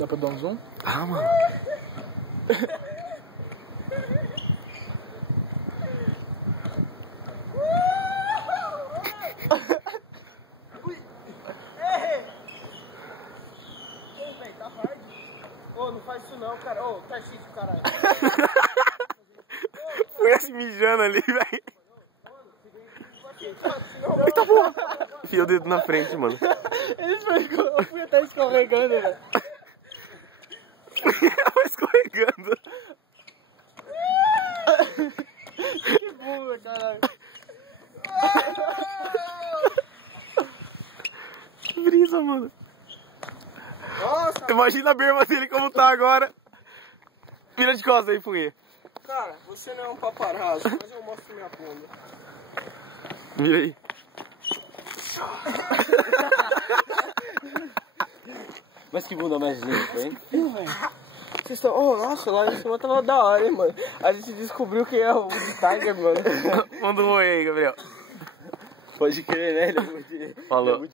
Dá pra dar um zoom? Ah, mano. Tá hard. Ô, não faz isso não, cara. Ô, tá xixi, caralho. Foi assim mijando ali, velho. Eita porra. Enfia o dedo na frente, mano. Eu fui até escorregando, velho. Foi escorregando. Que bunda, caralho. Que brisa, mano. Nossa, Imagina a berma dele como tá agora. Vira de costas aí, Funê. cara, você não é um paparazzo, mas eu mostro minha bunda. Vira aí. Mas que bunda mais linda, hein? Vocês estão... Oh, nossa, lá em cima tava da hora, hein, mano. A gente descobriu que é o Tiger, mano. Manda um oi aí, Gabriel. Pode crer, né? Falou.